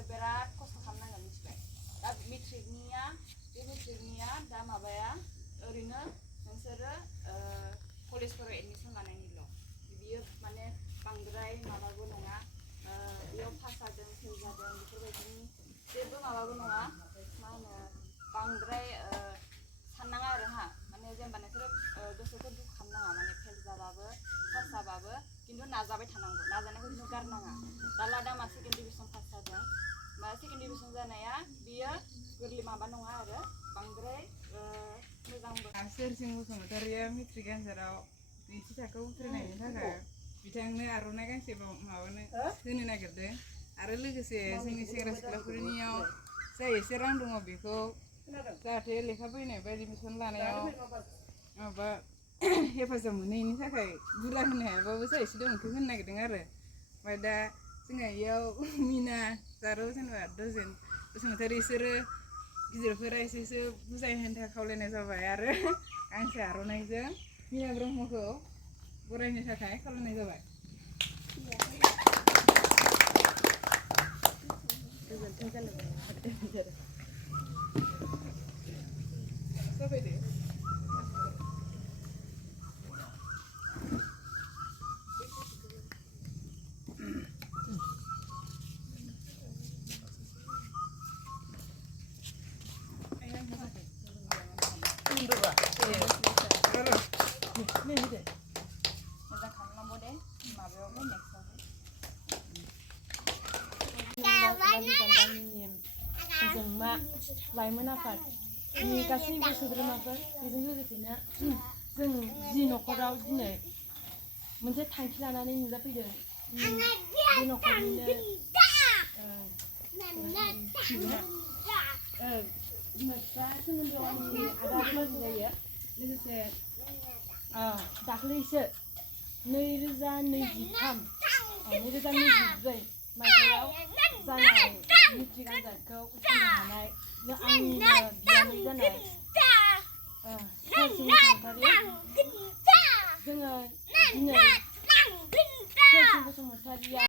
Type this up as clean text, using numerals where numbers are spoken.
नोंसोरो बिराद खस्थ' खालामनांगोन मिथिबाय दा मेट्रिकनिया दा माबाया ओरैनो नोंसोरो कलेजफोराव एडमिसन लानायनिल' बियो माने बांद्राय माबाबो नङा बेयाव पास जादों फेल जादों बेफोरबायदिनि जेबो माबाबो नङा मा होनो बांद्राय साननाङा आरो हा माने जेनेबा नोंसोरो गोसोखौ दुखु खालामनाङा माने फेल जाबाबो पास जाबाबो खिन्थु नाजाबाय थानांगौ नाजानायखौ खिन्थु गारनाङा दा लादामा सेकेन्ड डिभिजन पास जादों बा सेकेन्ड डिभिजन जानाया बियो गोरलै माबा नङा आरो बांद्राय मोजांबो सोरजिं बसुमतारिया मेट्रिक आनजादाव नैथि थाखोआव उथ्रिनायनि थाखाय बिथांनो आर'नाइ गांसे माबानो होनो नागिरदों आरो लोगोसे जोंनि सेंग्रा सिख्लाफोरनियाव जा एसे रां दङ बेखौ जाहाथे लेखा फैनाय बा एडमिसन लानायाव माबा हेफाजाब मोननायनि थाखाय बुरजा होनो हायाबाबो जा एसे दं बेखौ होनो नागिरदों आरो ओमफ्राय दा जोंहा इयाव मिना जारौ जेनेबा दजेन बसुमतारि बिसोरो गिदिरफोरा एसेसो बुजायहोनो थाखाय खावलायनाय जाबाय आरो गांसे आर'नाइजों मिना ब्रह्मखौ बरायनो थाखाय खावलायनाय जाबाय जाबाय मोजां खालामनांगौ दे माबायावहाय गामिनि जोंमा लाइमोन आफादनि गासैबो सोद्रोमाफोर बेजों लोगोसेनो जों जि न'खराव दिनै मोनसे थांखि लानानै नुजाफैदों बे न'खरनिनो बिमा बिफा सोमोन्दोआव आंनि आदा माजि जायो लोगोसे दाख्लैसो 2023 मायथाइयाव जानाय मेट्रिक आनजादखौ उथ्रिनो हानाय आंनिनो